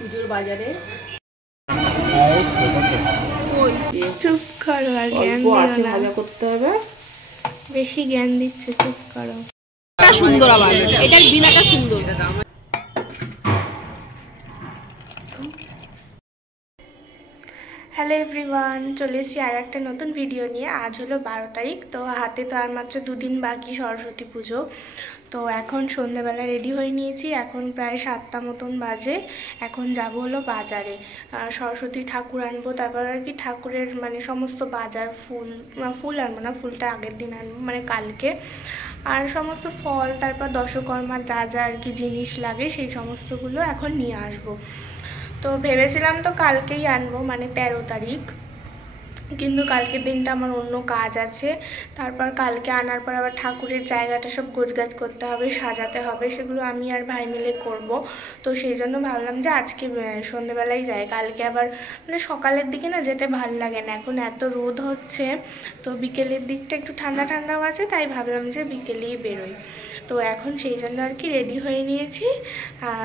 পুজোর বাজারে। চুপ করো, আর জ্ঞান দিও না, ভাজা করতে হবে। বেশি জ্ঞান দিচ্ছে, চুপ করো। সুন্দর, আবার এটার বিনাটা সুন্দর। হ্যালো এভরিওয়ান, চলে এসেছি আর একটা নতুন ভিডিও নিয়ে। আজ হলো 12 তারিখ, তো হাতে তো আর মাত্র 2 দিন বাকি সরস্বতী পুজো। তো এখন সন্ধ্যেবেলা রেডি হয়ে নিয়েছি, এখন প্রায় 7টা মতন বাজে। এখন যাব হলো বাজারে, সরস্বতী ঠাকুর আনবো, তারপর আর কি ঠাকুরের মানে সমস্ত বাজার, ফুল আনবো না, ফুলটা আগের দিন আনবো মানে কালকে। আর সমস্ত ফল, তারপর দশকর্মার যা যা আর কি জিনিস লাগে সেই সমস্তগুলো এখন নিয়ে আসবো। তো ভেবেছিলাম তো কালকেই আনবো, মানে 13 তারিখ, কিন্তু কালকের দিনটা আমার অন্য কাজ আছে। তারপর কালকে আনার পর আবার ঠাকুরের জায়গাটা সব গোছগাছ করতে হবে, সাজাতে হবে, সেগুলো আমি আর ভাই মিলে করব। তো সেই জন্য ভাবলাম যে আজকে সন্ধ্যেবেলায় যাই, কালকে আবার মানে সকালের দিকে না যেতে ভাল লাগে না, এখন এত রোদ হচ্ছে। তো বিকেলের দিকটা একটু ঠান্ডা ঠান্ডাও আছে, তাই ভাবলাম যে বিকেলেই বেরোই। তো এখন সেই জন্য আর কি রেডি হয়ে নিয়েছি।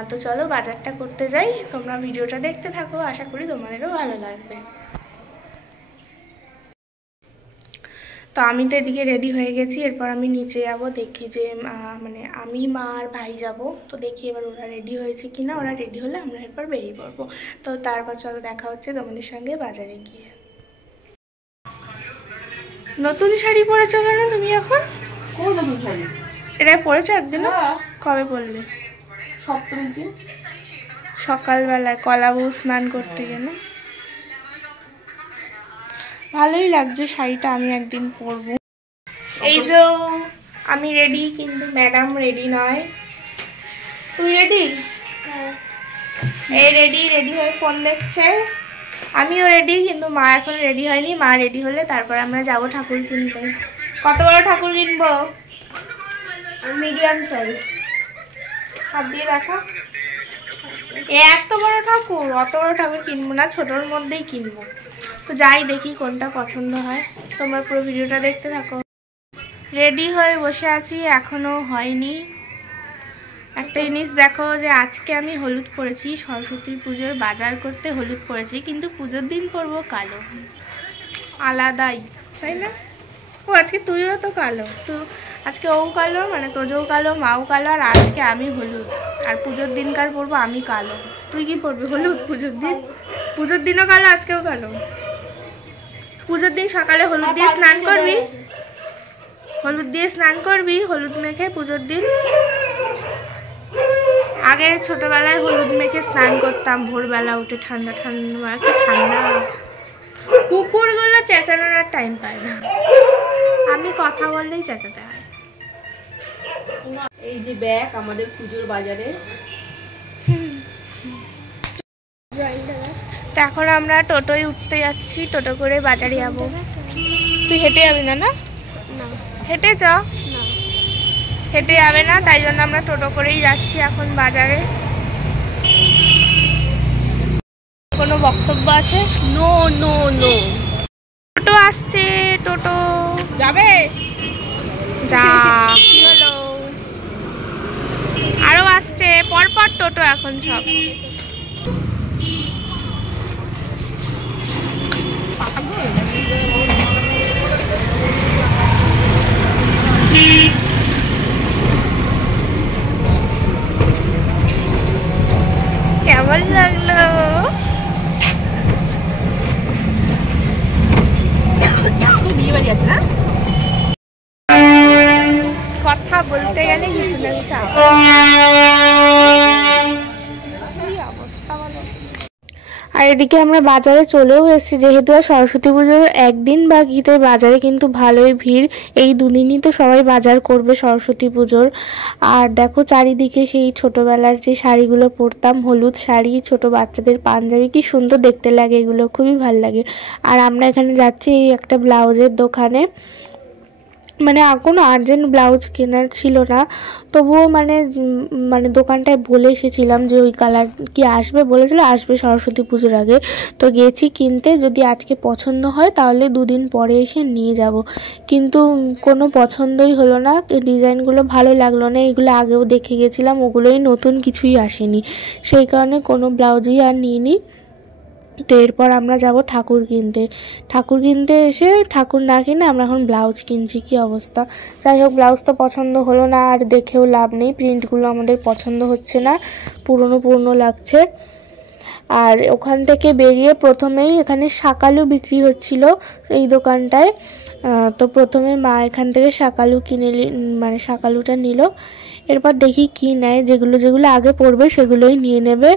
তো চলো বাজারটা করতে যাই, তোমরা ভিডিওটা দেখতে থাকো, আশা করি তোমাদেরও ভালো লাগবে। তো আমি তো এদিকে রেডি হয়ে গেছি, এরপর আমি নিচে যাব, দেখি যে মানে আমি, মা আর ভাই যাব। তো দেখি এবার ওরা রেডি হয়েছে কিনা, ওরা রেডি হলে আমরা এরপর বেরিয়ে পড়বো। তো তারপর চলো দেখা হচ্ছে তোমাদের সঙ্গে বাজারে গিয়ে। নতুন শাড়ি পরেছো কেন তুমি এখন? কোন নতুন শাড়ি? এটা পরেছো একদিন? কবে পরলে? সপ্তমীর দিন সকালবেলায় কলা বউ স্নান করতে গেল। ভালোই লাগছে শাড়িটা, আমি একদিন পরবো। এই যে আমি রেডি, কিন্তু ম্যাডাম রেডি নয়। তুই রেডি? এই রেডি হয়ে ফোন দেখছে। আমিও রেডি, কিন্তু মা এখন রেডি হয়নি। মা রেডি হলে তারপর আমরা যাব ঠাকুর কিনতে। কত বড় ঠাকুর কিনবো? Medium size. হাত দিয়ে দেখা। এত বড় ঠাকুর, অত বড় ঠাকুর কিনবো না, ছোটোর মধ্যেই কিনবো। তো যাই দেখি কোনটা পছন্দ হয়। তোমরা পুরো ভিডিওটা দেখতে থাকো। রেডি হয়ে বসে আছি, এখনো হয়নি। একটা জিনিস দেখো, যে আজকে আমি হলুদ পরেছি, সরস্বতী পুজোর বাজার করতে হলুদ পরেছি, কিন্তু পুজোর দিন পরবো কালো। আলাদাই, তাই না? ও আজকে তুইও তো কালো, আজকে ও কালো, মানে তোজও কালো, মাও কালো, আর আজকে আমি হলুদ। আর পুজোর দিনকার পরবো আমি কালো। তুই কি পরবি? হলুদ পুজোর দিন? পুজোর দিনও কালো, আজকেও কালো। পুজোর দিন সকালে হলুদ দিয়ে স্নান করবি, হলুদ দিয়ে স্নান করবি, হলুদ মেখে পুজোর দিন। আগে ছোটবেলায় হলুদ মেখে স্নান করতাম, ভোরবেলা উঠে, ঠান্ডা ঠান্ডা, কি ঠান্ডা। কুকুরগুলো চেঁচানোর আর টাইম পায় না, আমি কথা বললেই চেঁচাতে হয়। এই যে ব্যাগ আমাদের পুজোর বাজারে। তো এখন আমরা টোটোয় উঠতে যাচ্ছি, টোটো করে বাজারে যাবো। তুই হেঁটে যাবি না? না হেঁটে চ। হেঁটে যাবে না, তাই জন্য আমরা টোটো করেই যাচ্ছি এখন বাজারে। কোনো বক্তব্য আছে? No no no. টোটো আসছে, টোটো যাবে, যা। কি হলো? আরো আসছে পরপর টোটো এখন সব। কেমন লাগলো? বিয়ে বাড়ি আছে না? কথা বলতে গেলে কিছু না কিছু অবস্থা বলো। আর এদিকে আমরা বাজারে চলেও এসেছি, যেহেতু আর সরস্বতী পুজোর একদিন বাকি, তাই বাজারে কিন্তু ভালোই ভিড়। এই দুদিনই তো সবাই বাজার করবে সরস্বতী পুজোর। আর দেখো চারিদিকে সেই ছোটবেলার যে শাড়িগুলো পরতাম, হলুদ শাড়ি, ছোট বাচ্চাদের পাঞ্জাবি, কি সুন্দর দেখতে লাগে, এগুলো খুবই ভালো লাগে। আর আমরা এখানে যাচ্ছি এই একটা ব্লাউজের দোকানে। মানে কোনো আর্জেন্ট ব্লাউজ কেনার ছিল না, তবুও মানে দোকানটায় বলে এসেছিলাম যে ওই কালার কি আসবে, বলেছিল আসবে সরস্বতী পুজোর আগে। তো গেছি কিনতে, যদি আজকে পছন্দ হয় তাহলে 2 দিন পরে এসে নিয়ে যাব। কিন্তু কোনো পছন্দই হলো না, ডিজাইনগুলো ভালো লাগলো না। এগুলো আগেও দেখে গেছিলাম, ওগুলোই নতুন, কিছুই আসেনি, সেই কারণে কোনো ব্লাউজই আর নিইনি। তো এরপর আমরা যাব ঠাকুর কিনতে এসে ঠাকুর না কিনে আমরা এখন ব্লাউজ কিনছি। কি অবস্থা! যাই হোক, ব্লাউজ তো পছন্দ হলো না, আর দেখেও লাভ নেই, প্রিন্টগুলো আমাদের পছন্দ হচ্ছে না, পুরনো লাগছে। আর ওখান থেকে বেরিয়ে প্রথমেই এখানে শাকালু বিক্রি হচ্ছিল এই দোকানটায়। তো প্রথমে মা এখান থেকে শাকালু মানে শাকালুটা নিল। এরপর দেখি কি নেয়, যেগুলো আগে পড়বে সেগুলোই নিয়ে নেবে।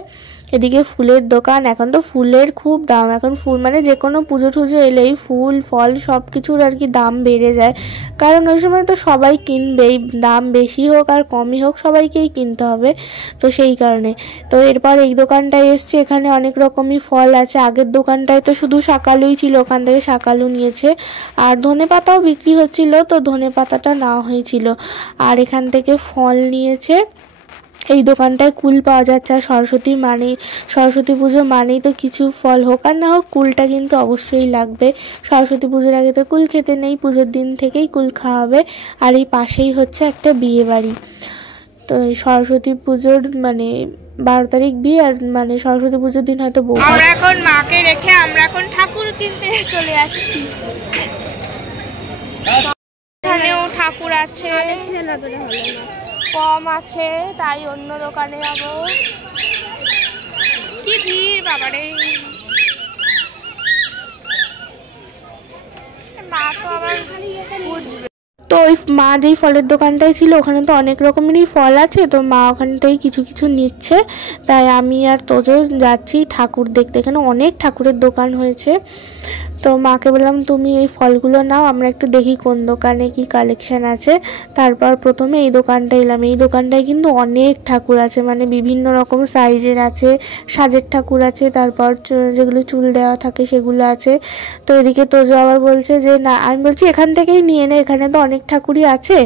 এদিকে ফুলের দোকান, এখন তো ফুলের খুব দাম, এখন ফুল মানে যে কোনো পুজো টুজো এলেই ফুল ফল সব কিছুর আর কি দাম বেড়ে যায়, কারণ ওই সময় তো সবাই কিনবেই, দাম বেশি হোক আর কমই হোক সবাইকেই কিনতে হবে, তো সেই কারণে। তো এরপর এই দোকানটায় এসছি, এখানে অনেক রকমই ফল আছে। আগের দোকানটায় তো শুধু শাকালুই ছিল, ওখান থেকে শাকালু নিয়েছে। আর ধনেপাতাও বিক্রি হচ্ছিল, তো ধনেপাতাটা নেওয়া হয়েছিল। আর এখান থেকে ফল নিয়েছে। এই দোকানটায় কুল পাওয়া যাচ্ছে, আর সরস্বতী পুজো মানেই তো কিছু ফল হোক আর না হোক কুলটা কিন্তু অবশ্যই লাগবে। সরস্বতী পুজোর আগে তো কুল খেতে নেই, পুজোর দিন থেকেই কুল খাওয়া হবে। আর এই পাশেই হচ্ছে একটা বিয়ে বাড়ি। তো সরস্বতী পুজোর মানে 12 তারিখ বিয়ে, আর মানে সরস্বতী পুজোর দিন হয়তো বউ। আমরা এখন মাকে রেখে আমরা এখন ঠাকুর কিনতে চলে যাচ্ছি। এখানেও ঠাকুর আছে, কম আছে, তাই অন্য দোকানে যাবো। কি ভিড় বাবারে! মা তো আবার বুঝবে। তো ওই মা যেই ফলের দোকানটায় ছিল ওখানে তো অনেক রকমেরই ফল আছে, তো মা ওখানটাই কিছু নিচ্ছে। তাই আমি আর তোজো যাচ্ছি ঠাকুর দেখতে। এখানে অনেক ঠাকুরের দোকান হয়েছে, তো মাকে বললাম তুমি এই ফলগুলো নাও, আমরা একটু দেখি কোন দোকানে কি কালেকশন আছে। তারপর প্রথমে এই দোকানটা এলাম। এই দোকানটায় কিন্তু অনেক ঠাকুর আছে, মানে বিভিন্ন রকম সাইজের আছে, সাজের ঠাকুর আছে, তারপর যেগুলো চুল দেওয়া থাকে সেগুলো আছে। তো এদিকে তোজো আবার বলছে যে না, আমি বলছি এখান থেকেই নিয়ে নে, এখানে তো অনেক ঠাকুরই আছে।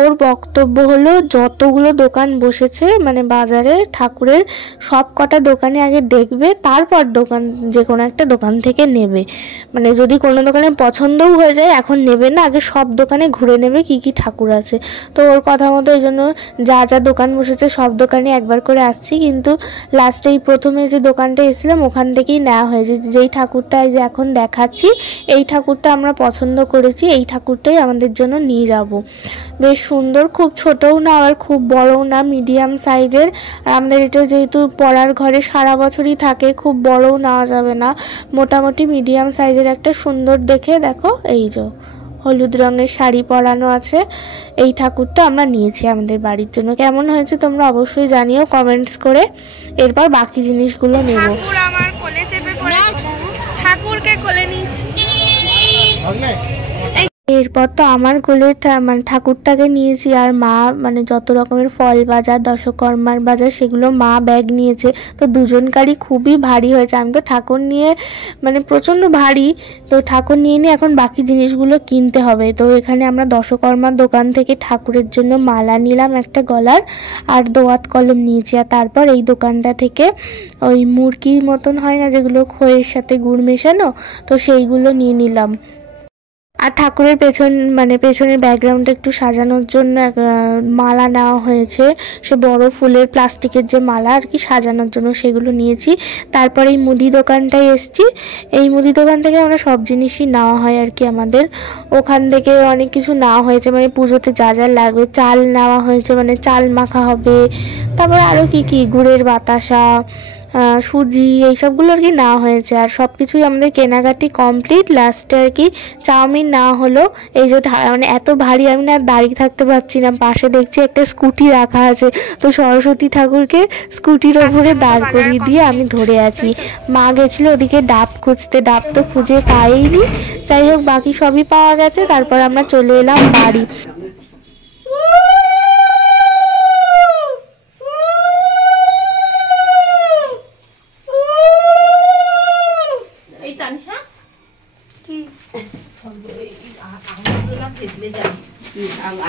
ওর বক্তব্য হলো যতগুলো দোকান বসেছে মানে বাজারে ঠাকুরের, সব কটা দোকানে আগে দেখবে, তারপর যে কোনো একটা দোকান থেকে নেবে। মানে যদি কোনো দোকানে পছন্দও হয়ে যায় এখন নেবে না, আগে সব দোকানে ঘুরে নেবে কি কি ঠাকুর আছে। তো ওর কথা মতো এই জন্য যা দোকান বসেছে সব দোকানে একবার করে আসছি, কিন্তু লাস্টেই প্রথমে যে দোকানটা এসেছিলাম ওখান থেকেই নেওয়া হয়েছে। যেই ঠাকুরটা যে এখন দেখাচ্ছি এই ঠাকুরটা আমরা পছন্দ করেছি, এই ঠাকুরটাই আমাদের জন্য নিয়ে যাব। বেশ সুন্দর, খুব ছোটও না আর খুব বড়ও না, মিডিয়াম সাইজের। আর আমাদের এটা যেহেতু পড়ার ঘরে সারা বছরই থাকে, খুব বড়ও নেওয়া যাবে না, মোটামুটি মিডিয়াম সাইজের একটা সুন্দর দেখে। দেখো এই যে হলুদ রঙের শাড়ি পরানো আছে, এই ঠাকুরটা আমরা নিয়েছি আমাদের বাড়ির জন্য। কেমন হয়েছে তোমরা অবশ্যই জানিও কমেন্টস করে। এরপর বাকি জিনিসগুলো নেব। ঠাকুর আমার কোলে চেপে পড়েছে, ঠাকুরকে কোলে নিয়েছি। এরপর তো আমার কোলে মানে ঠাকুরটাকে নিয়েছি, আর মা মানে যত রকমের ফল বাজার, দশকর্মার বাজার সেগুলো মা ব্যাগ নিয়েছে। তো দুজনকারই খুবই ভারী হয়েছে। আমি তো ঠাকুর নিয়ে মানে প্রচণ্ড ভারী, তো ঠাকুর নিয়ে এখন বাকি জিনিসগুলো কিনতে হবে। তো এখানে আমরা দশকর্মার দোকান থেকে ঠাকুরের জন্য মালা নিলাম একটা গলার, আর দোয়াত কলম নিয়েছি। আর তারপর এই দোকানটা থেকে ওই মুরগির মতন হয় না যেগুলো খইয়ের সাথে গুড় মেশানো, তো সেইগুলো নিয়ে নিলাম। আর ঠাকুরের পেছনের ব্যাকগ্রাউন্ডটা একটু সাজানোর জন্য মালা নেওয়া হয়েছে, সে বড় ফুলের প্লাস্টিকের যে মালা আর কি সাজানোর জন্য, সেগুলো নিয়েছি। তারপর এই মুদি দোকানটায় এসছি। এই মুদি দোকান থেকে আমরা সব জিনিসই নেওয়া হয় আর কি আমাদের। ওখান থেকে অনেক কিছু নেওয়া হয়েছে, মানে পুজোতে যা লাগবে, চাল নেওয়া হয়েছে, মানে চাল মাখা হবে, তারপর আরও কি গুড়ের বাতাসা, সুজি, এইসবগুলো আর কি নেওয়া হয়েছে। আর সব কিছুই আমাদের কেনাকাটি কমপ্লিট। লাস্টে আর কি চাউমিন নেওয়া হলো। এই যে মানে এত ভারী আমি না দাঁড়িয়ে থাকতে পারছি না, পাশে দেখছি একটা স্কুটি রাখা আছে, তো সরস্বতী ঠাকুরকে স্কুটির ওপরে দাঁড় করিয়ে দিয়ে আমি ধরে আছি। মা গেছিল ওদিকে ডাব খুঁজতে, ডাব তো খুঁজে পাইনি। যাই হোক বাকি সবই পাওয়া গেছে। তারপর আমরা চলে এলাম বাড়ি।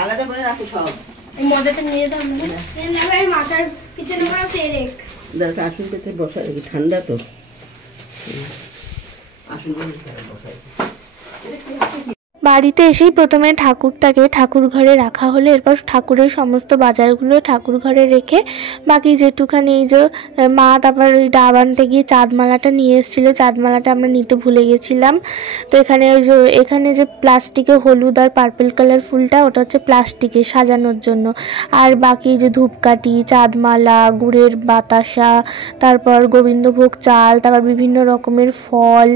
আলাদা করে রাখো সব। এই মজাটা নিয়ে দাও না মাথার পিছনে করে পেরেক দাঁড়া আসুন পেতে বসাই রাখি, ঠান্ডা তো। আসুন বসাই বাড়িতে এসেই প্রথমে ঠাকুরটাকে ঠাকুর ঘরে রাখা হলো। এরপর ঠাকুরের সমস্ত বাজারগুলো ঠাকুর ঘরে রেখে বাকি যেটুখানি এই যে মা তারপর ওই ডাব আনতে গিয়ে চাঁদমালাটা নিয়ে এসেছিলো, চাঁদমালাটা আমরা নিতে ভুলে গেছিলাম। তো এখানে যে প্লাস্টিকে হলুদ আর পার্পল কালার ফুলটা, ওটা হচ্ছে প্লাস্টিকে সাজানোর জন্য। আর বাকি যে ধূপকাঠি, চাঁদমালা, গুড়ের বাতাসা, তারপর গোবিন্দভোগ চাল, তারপর বিভিন্ন রকমের ফল,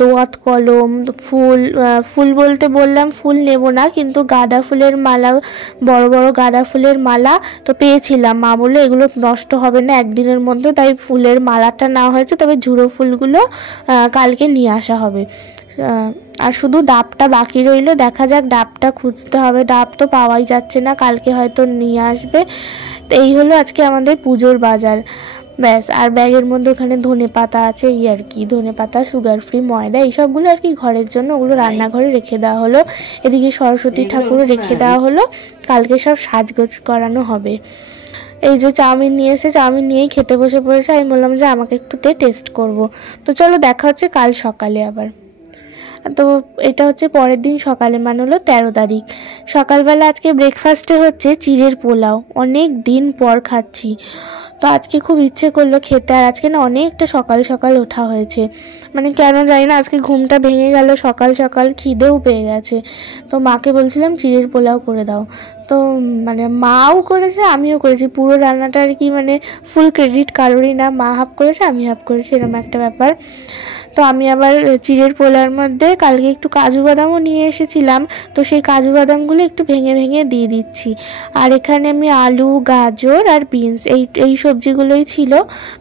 দোয়াত কলম, ফুল বলতে বললাম ফুল নেব না, কিন্তু গাঁদা ফুলের মালা, বড় বড় গাঁদা ফুলের মালা তো পেয়েছিলাম। মা বললো এগুলো নষ্ট হবে না একদিনের মধ্যে, তাই ফুলের মালাটা না হয়েছে, তবে ঝুড়ো ফুলগুলো কালকে নিয়ে আসা হবে। আর শুধু ডাবটা বাকি রইল, দেখা যাক ডাবটা খুঁজতে হবে, ডাব তো পাওয়াই যাচ্ছে না, কালকে হয়তো নিয়ে আসবে। তো এই হলো আজকে আমাদের পুজোর বাজার, ব্যাস। আর ব্যাগের মধ্যে ওখানে ধনেপাতা আছে, এই আর কি, ধনেপাতা, সুগার ফ্রি, ময়দা, এইসবগুলো আর কি ঘরের জন্য, ওগুলো রান্নাঘরে রেখে দেওয়া হলো। এদিকে সরস্বতী ঠাকুরও রেখে দেওয়া হলো, কালকে সব সাজগোজ করানো হবে। এই যে চাউমিন নিয়ে এসে, চাউমিন নিয়েই খেতে বসে পড়েছে। আমি বললাম যে আমাকে একটু টেস্ট করব। তো চলো দেখা হচ্ছে কাল সকালে আবার। তো এটা হচ্ছে পরের দিন সকালে, মানে হলো 13 তারিখ সকালবেলা। আজকে ব্রেকফাস্টে হচ্ছে চিড়ের পোলাও, অনেক দিন পর খাচ্ছি, তো আজকে খুব ইচ্ছে করলো খেতে। আর আজকে না অনেকটা সকাল সকাল ওঠা হয়েছে, মানে কেন জানি না আজকে ঘুমটা ভেঙে গেল, সকাল সকাল খিদেও পেয়ে গেছে। তো মাকে বলছিলাম চিড়ের পোলাও করে দাও, তো মানে মাও করেছে আমিও করেছি, পুরো রান্নাটা আর কি, মানে ফুল ক্রেডিট কারোরই না, মা হাফ করেছে আমি হাফ করেছি, এরকম একটা ব্যাপার। তো আমি আবার চিড়ের পোলার মধ্যে কালকে একটু কাজু বাদামও নিয়ে এসেছিলাম, তো সেই কাজু বাদামগুলো একটু ভেঙে ভেঙে দিয়ে দিচ্ছি। আর এখানে আমি আলু, গাজর আর বিনস এই সবজিগুলোই ছিল,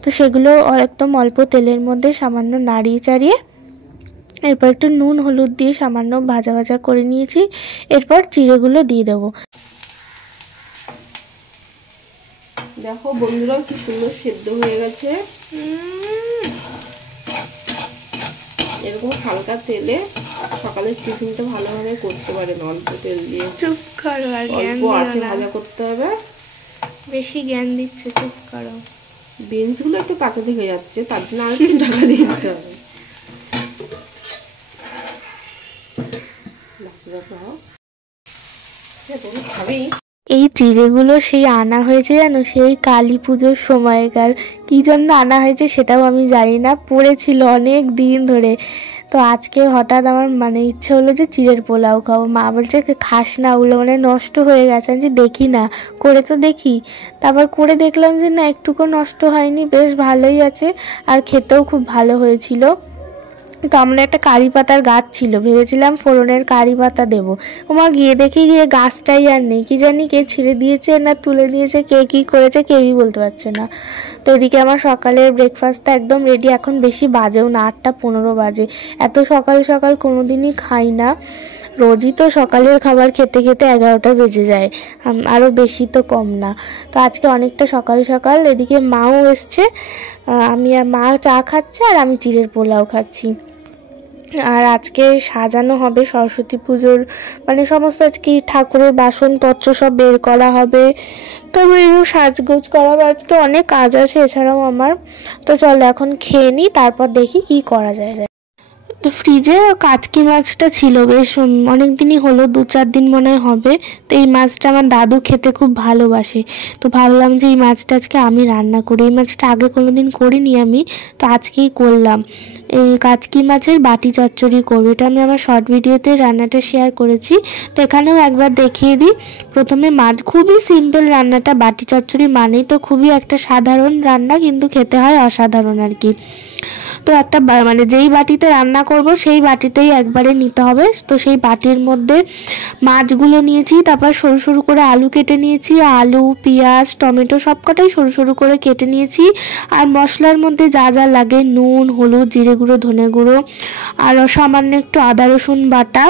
তো সেগুলো একদম অল্প তেলের মধ্যে সামান্য নাড়িয়ে চাড়িয়ে এরপর একটু নুন হলুদ দিয়ে সামান্য ভাজা ভাজা করে নিয়েছি। এরপর চিড়েগুলো দিয়ে দেবো। দেখো বন্ধুরা কি সুন্দর সেদ্ধ হয়ে গেছে, এরকম হালকা তেলে সকালের টিফিনটা ভালোভাবে করতে পারেন, অল্প তেল দিয়ে। চুপ করো, আর জ্ঞান অল্প আছে ভাজা করতে হবে, বেশি জ্ঞান দিচ্ছে, চুপ করো। বিনস গুলো একটু কাঁচা থেকে যাচ্ছে, তার জন্য আর একটু ঢাকা দিয়ে দিতে হবে। খাবি এই চিড়েগুলো সেই আনা হয়েছে জানো, সেই কালী পুজোর সময়কার, কী জন্য আনা হয়েছে সেটাও আমি জানি না, পড়েছিল অনেক দিন ধরে। তো আজকে হঠাৎ আমার মানে ইচ্ছে হলো যে চিড়ের পোলাও খাবো। মা বলছে খাস না, ওগুলো মানে নষ্ট হয়ে গেছে। আমি যে দেখি না, করে তো দেখি। তারপর করে দেখলাম যে না, একটুকু নষ্ট হয়নি, বেশ ভালোই আছে, আর খেতেও খুব ভালো হয়েছিল। তো আমরা একটা কারি পাতার গাছ ছিল, ভেবেছিলাম ফোড়নের কারি পাতা দেবো। ওমা গিয়ে দেখি গিয়ে গাছটাই আর নেই, কি জানি কে ছিঁড়ে দিয়েছে না তুলে নিয়েছে, কে কী করেছে কেউই বলতে পারছে না। তো এদিকে আমার সকালের ব্রেকফাস্টটা একদম রেডি, এখন বেশি বাজেও না, 8:15 বাজে। এত সকাল সকাল কোনো দিনই খাই না, রোজই তো সকালের খাবার খেতে খেতে 11টা বেজে যায়, আরও বেশি তো কম না। তো আজকে অনেকটা সকাল সকাল। এদিকে মাও এসছে, আমি আর মা চা খাচ্ছে আর আমি চিড়ের পোলাও খাচ্ছি। আর আজকে সাজানো হবে সরস্বতী পুজোর, মানে সমস্ত আজকে ঠাকুরের বাসনপত্র সব বের করা হবে, তবে এরকম সাজগোজ করা হবে, আজকে অনেক কাজ আছে এছাড়াও আমার। তো চলো এখন খেয়ে নিই, তারপর দেখি কি করা যায়। তো ফ্রিজে কাচকি মাছটা ছিল, বেশ অনেক দিনই হলো, 2-4 দিন মনে হবে। তো এই মাছটা আমার দাদু খেতে খুব ভালোবাসে, তো ভাবলাম যে এই মাছটা আজকে আমি রান্না করি। এই মাছটা আগে কোনোদিন করিনি আমি, তো আজকেই করলাম। এই কাচকি মাছের বাটি চচ্চড়ি করবো, এটা আমি আমার শর্ট ভিডিওতে রান্নাটা শেয়ার করেছি, তো এখানেও একবার দেখিয়ে দিই। প্রথমে মাছ, খুবই সিম্পল রান্নাটা, বাটি চচ্চড়ি মানেই তো খুবই একটা সাধারণ রান্না, কিন্তু খেতে হয় অসাধারণ আর কি। তো একটা মানে যেই বাটিতে রান্না করব সেই বাটিতেই একবারে নিতে হবে। তো সেই বাটির মধ্যে মাছগুলো নিয়েছি, তারপর সরু সরু করে আলু কেটে নিয়েছি, আলু, পেঁয়াজ, টমেটো সবকটাই সরু সরু করে কেটে নিয়েছি। আর মশলার মধ্যে যা যা লাগে, নুন, হলুদ, জিরে গুঁড়ো, ধনে গুঁড়ো, আর সামান্য একটু আদা রসুন বাটা,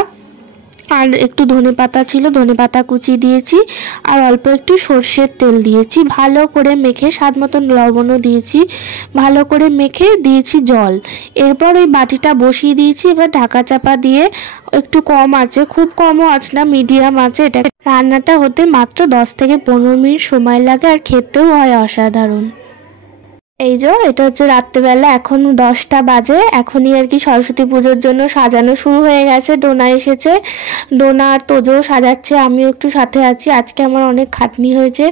আর একটু ধনেপাতা ছিল, ধনেপাতা কুচি দিয়েছি, আর অল্প একটু সর্ষের তেল দিয়েছি। ভালো করে মেখে স্বাদ মতন লবণও দিয়েছি, ভালো করে মেখে দিয়েছি জল। এরপর ওই বাটিটা বসিয়ে দিয়েছি। এবার ঢাকা চাপা দিয়ে একটু কম আছে, খুব কমও আছে না, মিডিয়াম আছে। এটা রান্নাটা হতে মাত্র 10 থেকে 15 মিনিট সময় লাগে, আর খেতেও হয় অসাধারণ। এই যে এটা হচ্ছে রাত্রেবেলা, এখন 10টা বাজে। এখনই আর কি সরস্বতী পুজোর জন্য সাজানো শুরু হয়ে গেছে। ডোনা এসেছে, ডোনা আর তোজো সাজাচ্ছে, আমিও একটু সাথে আছি। আজকে আমার অনেক খাটনি হয়েছে,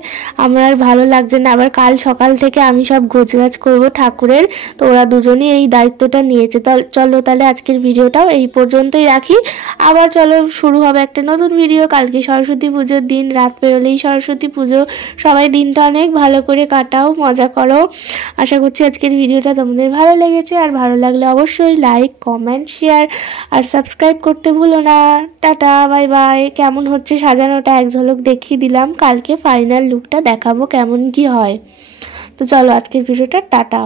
আমার আর ভালো লাগছে না। আবার কাল সকাল থেকে আমি সব গোছগাছ করবো ঠাকুরের, তো ওরা দুজনই এই দায়িত্বটা নিয়েছে। চলো তাহলে আজকের ভিডিওটাও এই পর্যন্তই রাখি। আবার চলো শুরু হবে একটা নতুন ভিডিও কালকে সরস্বতী পুজোর দিন। রাত পেরোলেই সরস্বতী পুজো। সবাই দিনটা অনেক ভালো করে কাটাও, মজা করো। আশা করছি আজকের ভিডিওটা তোমাদের ভালো লেগেছে, আর ভালো লাগলে অবশ্যই লাইক, কমেন্ট, শেয়ার আর সাবস্ক্রাইব করতে ভুলো না। Tata, bye bye. কেমন হচ্ছে সাজানোটা এক ঝলক দেখিয়ে দিলাম, কালকে ফাইনাল লুকটা দেখাবো কেমন কি হয়। তো চলো আজকের ভিডিওটা টাটা।